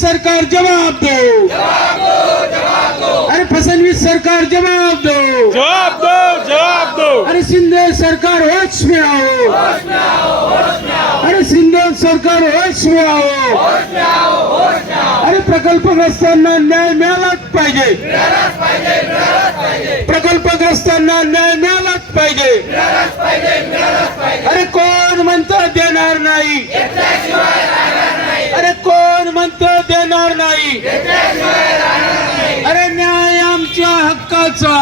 سرکار جواب دو۔ جواب دو جواب دو ارے پسنوی سرکار جواب دو۔ جواب دو جواب دو۔ ارے سندھے سرکار ہوش میں آؤ۔ ارے سندھے سرکار ہوش میں آؤ۔ अरे प्रकल्पग्रस्तांना न्याय मिळालाच पाहिजे प्रकल्पग्रस्तांना न्याय میلت पाहिजे हक्काचा.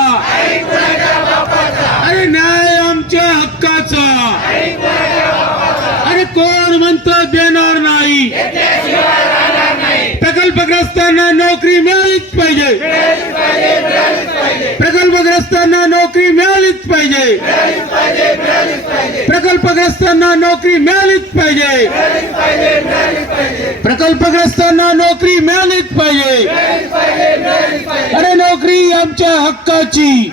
अरे न्याय आमच्या हक्काचा. अरे कोण म्हणत देणार नाही? प्रकल्पग्रस्तांना नोकरी मिळालीच पाहिजे. प्रकल्पग्रस्तांना नोकरी मिळालीच पाहिजे. प्रकल्पग्रस्तांना नोकरी मिळालीच पाहिजे. प्रकल्पग्रस्तांना नोकरी मिळालीच पाहिजे. अरे नोकरी आमच्या हक्काची.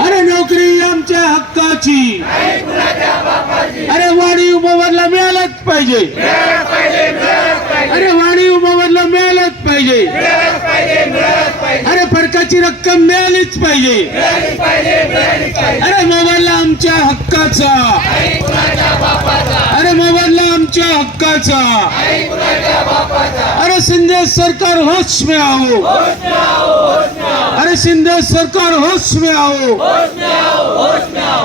अरे नोकरी आमच्या हक्काची. अरे वाढीव मोबदला मिळालाच पाहिजे. अरे वाणी मोबदला मिळालाच पाहिजे. अरे फरकाची रक्कम मिळालीच पाहिजे. अरे मोबदला आमच्या हक्काचा. अरे मोबदला आमच्या हक्काचा. अरे शिंदे सरकार होश में आओ. अरे शिंदे सरकार होश में आओ.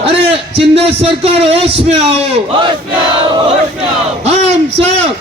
अरे शिंदे सरकार होश में आओ. हम सब.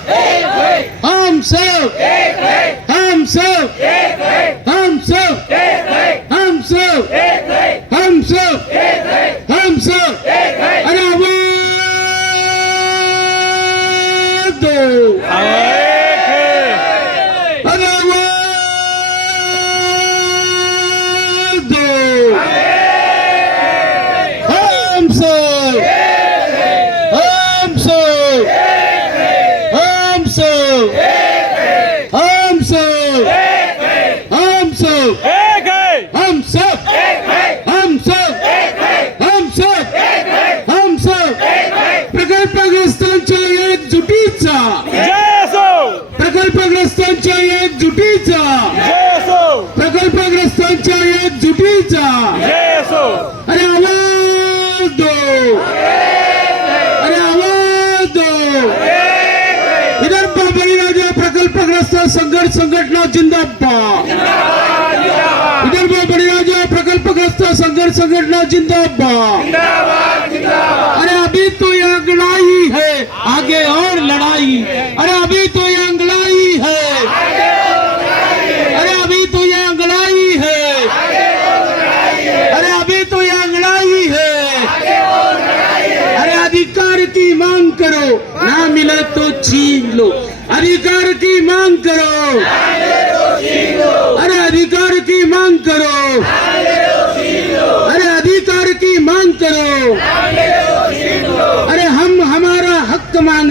हम सब एक है हम सब हम सब हम सब। हम सब प्रकल्पग्रस्तांच्या एकजुटीचा जय असो प्रकल्पग्रस्तांच्या एकजुटीचा जय असो प्रकल्पग्रस्तांच्या एकजुटीचा जय असो अरे आवाज दो। अरे आवाज दो। विदर्भ बळीराजा प्रकल्पग्रस्त संघर्ष संघटना जिंदाबाद। विदर्भ बळीराजा प्रकल्पग्रस्त संघर्ष संघटना जिंदाबाद अरे अभी तो ये अंगड़ाई है आगे और लड़ाई अरे अभी तो ये अंगड़ाई है अरे अभी तो ये अंगड़ाई है अरे अभी तो ये अंगड़ाई है अरे अधिकार की मांग करो ना मिले तो छीन लो अधिकार की मांग करो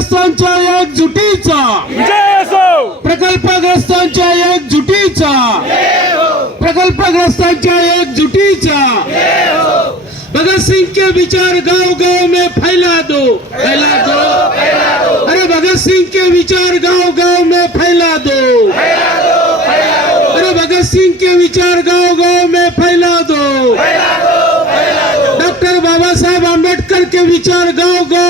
प्रकल्पग्रस्तांच्या एकजुटीचा जय असो प्रकल्पग्रस्तांच्या एकजुटीचा प्रकल्पग्रस्तांच्या एकजुटीचा भगत सिंह के विचार गांव गांव में फैला दो फैला दो अरे भगत सिंह के विचार गांव गांव में फैला दो अरे भगत सिंह के विचार गांव गांव में फैला दो डॉक्टर बाबा साहब आम्बेडकर के विचार गांव गांव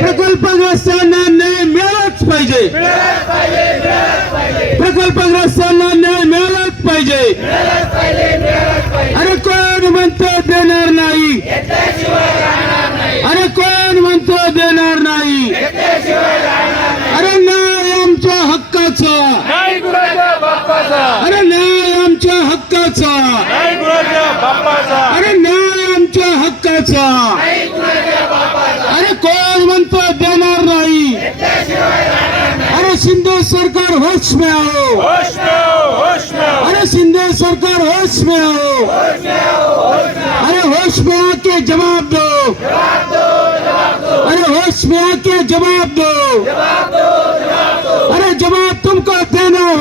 प्रकल्पग्रस्तांना न्याय मिळालाच पाहिजे. प्रकल्पग्रस्तांना न्याय मिळालाच पाहिजे. अरे कोण म्हणतो देणार नाही? अरे कोण म्हणतो देणार नाही? अरे न्याय आमच्या हक्काचा. अरे न्याय आमच्या हक्काचा. अरे न्याय आमच्या हक्काचा. ہوش میں آؤ ہوش میں ارے سندھے سرکار ہوش میں آؤ ارے ہوش میں آ کے جواب دو۔ ارے ہوش میں آ کے جواب دو۔ ارے جواب تم کو دینا ہو